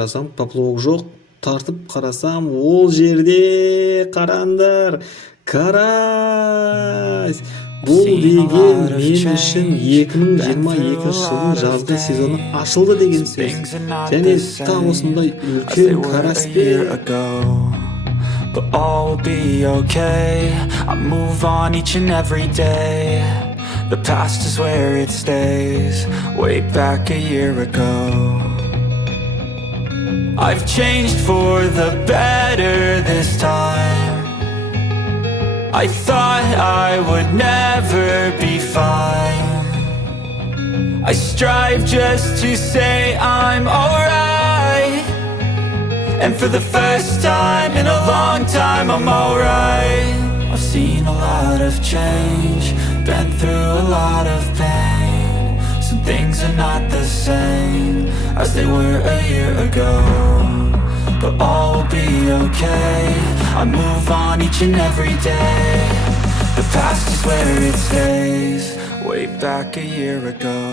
қарасам, поплавок жоқ. Тартып қарасам, ол жерде қараңдар, Карась. Бұл деген мен үшін 2022 жылдың жазғы сезоны ашылды деген сөз. Және тап осындай үлкен Караспен. But all will be okay. I move on each and every day. The past is where it stays. Way back a year ago. I've changed for the better this time. I thought I would never be fine. I strive just to say I'm alright. And for the first time in a long time I'm alright. I've seen a lot of change, been through a lot of pain. Some things are not the same as they were a year ago. But all will be okay. I move on each and every day. The past is where it stays. Way back a year ago.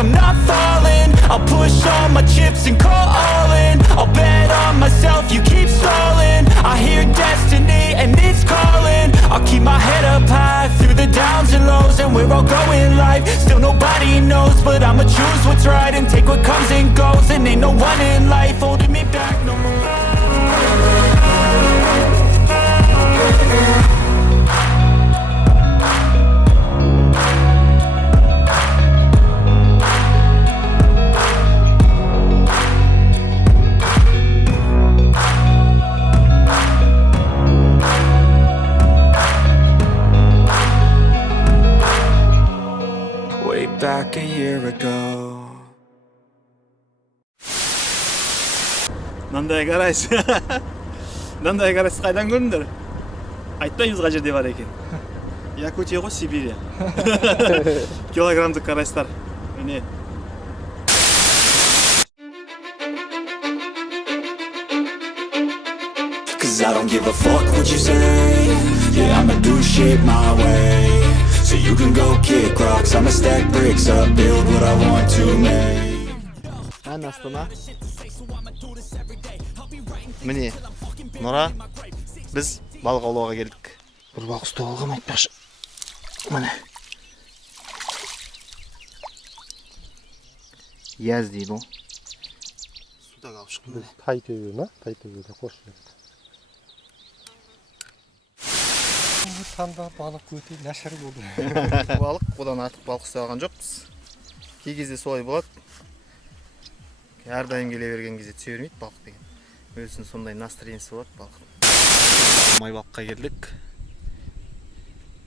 I'm not falling. I'll push all my chips and call all in. I'll bet on myself, you keep stalling. I hear destiny and it's calling. I'll keep my head up high through the downs and lows. And we're all going life, still nobody knows. But I'ma choose what's right and take what comes and goes. And ain't no one in life holding me back no more. Back a year ago. Мынандай Карась. Мынандай Карась қайдан көрдіңдер? Айтпаймыз қай жерде бар екен. Якутия ғой, Сибирия. Килограммдық карастар. Міне. Cause I don't give a fuck what you say. Yeah, I'ma do shit my way. So you can go kick rocks, I'ma stack bricks up, build what I want to make. Астана. Міне, Нұра, біз балық аулауға келдік. Бір балық ұстап алғам айтпақшы. Міне. Яз дейді ол. Судак алып шықтым. Тай төбе ма? Тай төбеде қош берді. Таңда балық өте нашар болды. Балық, одан артық балық ұстай алған жоқпыз. Кей кезде солай болады. Әрдайым келе берген кезде түсе бермейді балық деген. Өзінің сондай настроениясы болады балық. Май балыққа келдік.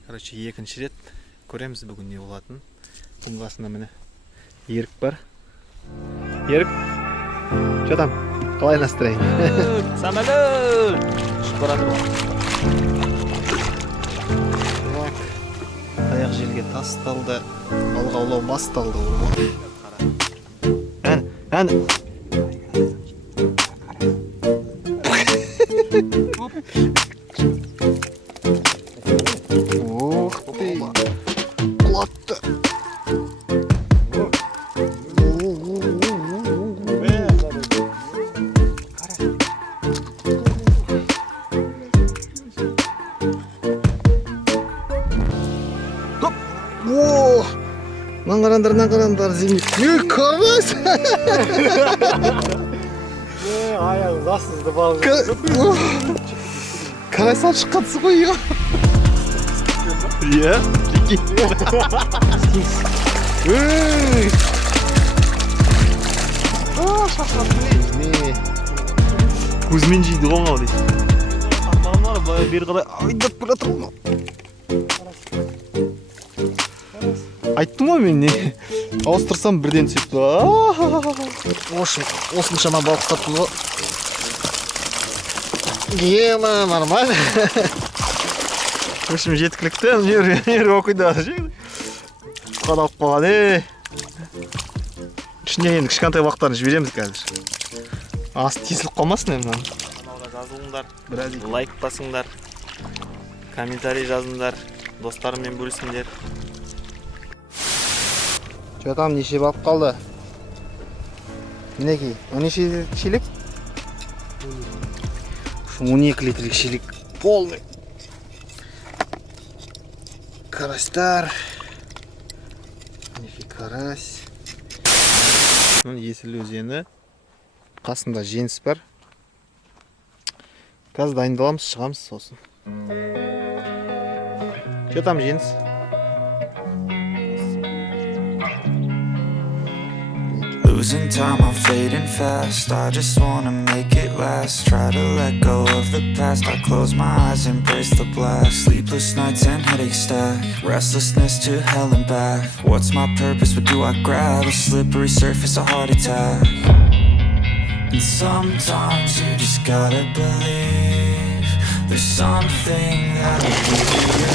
Короче, екінші рет көреміз бүгін не болатын. Бұның қасында міне Ерік бар. Ерік, что там? Қалай настроение? Самолет! Шықпаратыр ғой. Аяқ жерге тасталды, балық аулау басталды. Ән. Ох ты, құлатты. Нан қарандар, зенит. Карась! Аяғыз астызды балық. Карась алып шыққансыз ғой, иә? Иә? Көзмен жейді ғой ау дейсің. Мамалар бері қарай айдап келе жатыр ғой. Айттым ғой мен не? Ауыстырсам бірден түсіпті. Осыншама балық таптым ғой. Ема, нормально. В общем, жеткілікті нер оқиды қадалып қалған ішіне енді кішкентай балықтарын жібереміз қазір. Асты тесіліп қалмасын енді. Каналға жазылыңдар, лайк басыңдар, комментарий жазыңдар, достарыммен бөлісіңдер. Жатам неше бап қалды? Мінекей, 12 шелек? 12 литрlik шелек полный. Карастар. Мінекей карась. Есіл өзені. Қасында жеңіс бар. Қазір дайындаламыз, шығамыз сосын. Жатам жеңіс. Losing time, I'm fading fast. I just wanna make it last. Try to let go of the past. I close my eyes, embrace the blast. Sleepless nights and headaches stack. Restlessness to hell and back. What's my purpose? What do I grab? A slippery surface, a heart attack. And sometimes you just gotta believe there's something that'll give you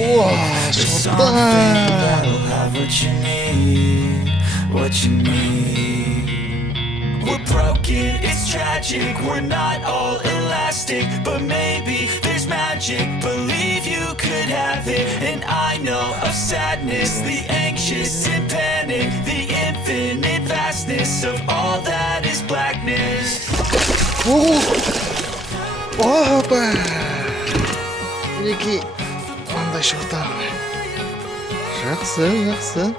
relief. There's something that'll have what you need. What you need. We're broken, it's tragic. We're not all elastic, but maybe there's magic. Believe you could have it. And I know of sadness, the anxious and panic, the infinite vastness of all that is blackness. Опа! Мінекей, қандай шортан. Жақсы.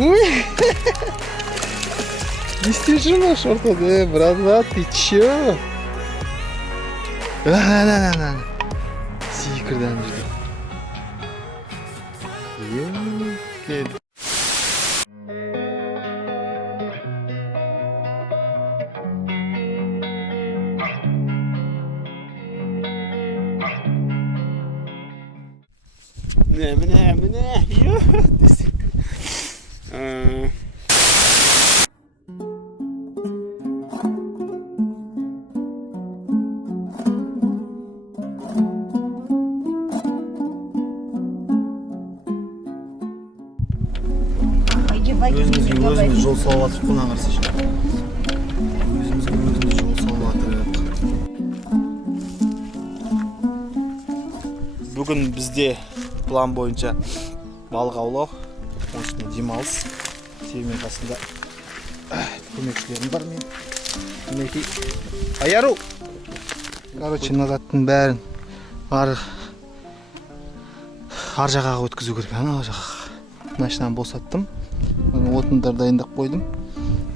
Ой! Действительно шорта, да, братва, ты чё? На. Сикірден жүрді. Кел. Міне. Өзіміз жол салып жатырық қона қарсы үшін. Өзіміз жол салып жатырық. Бүгін бізде план бойынша балық аулау, оның үстіне демалыс. Себебі қасында көмекшілерім бар мен. Мінекей аяру. Короче, назаттың бәрін ар жағаға өткізу керек. Ана жаққа. Машинаны босаттым. Отындар дайындап қойдым.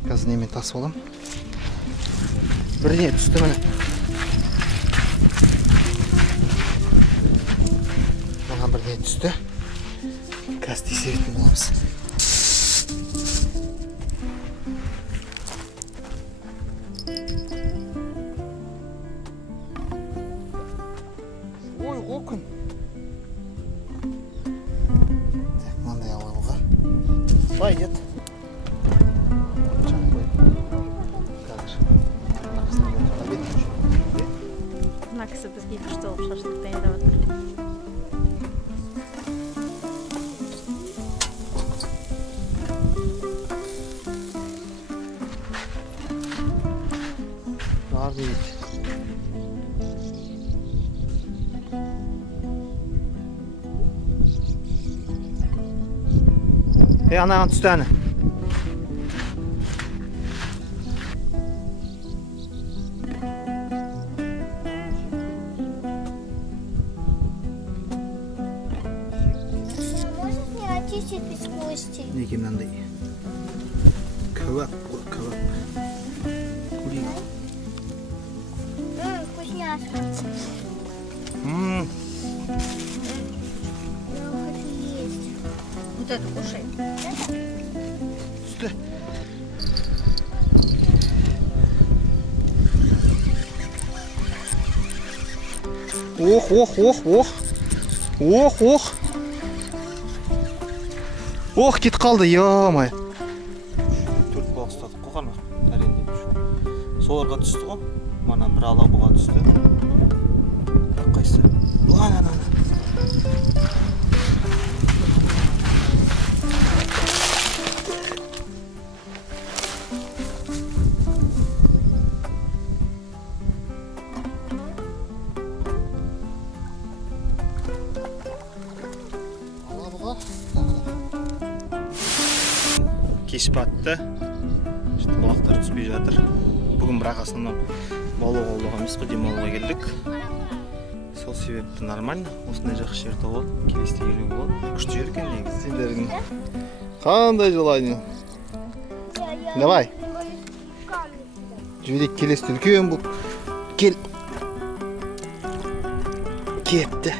Қазір немен тасып алам. Бірдеңе түсті міне. Маған бірдеңе түсті. Қазір тексеретін боламыз. Ой, окын. Так, мынандай алауға. Пойдет. Мына кісі бізге күшті болып шашлық дайындап жатыр. Бар дейді. Анаған түсті әні. Неге мынандай кәуап көрейін. Вкусняшка. Я хочу есть. Кушай. Түсті. Ох, кетіп қалды, я-май. Төрт балық ұстадық қой ғана, тәрендеп жүр. Соларға түсті ғой, мана бір алабұға түсті. Қайсы? Ана. Кеш батты. Балықтар түспей жатыр. Бүгін бірақ астынан балық аулауға емес қой, демалуға келдік. Сол себепті нормально. Осындай жақсы жер тауып, келесте келуге болады. Күшті жер екен негізі. Сендердің қандай желание? Давай. Жіберек келесте үлкен бұл. Кел. Кетті.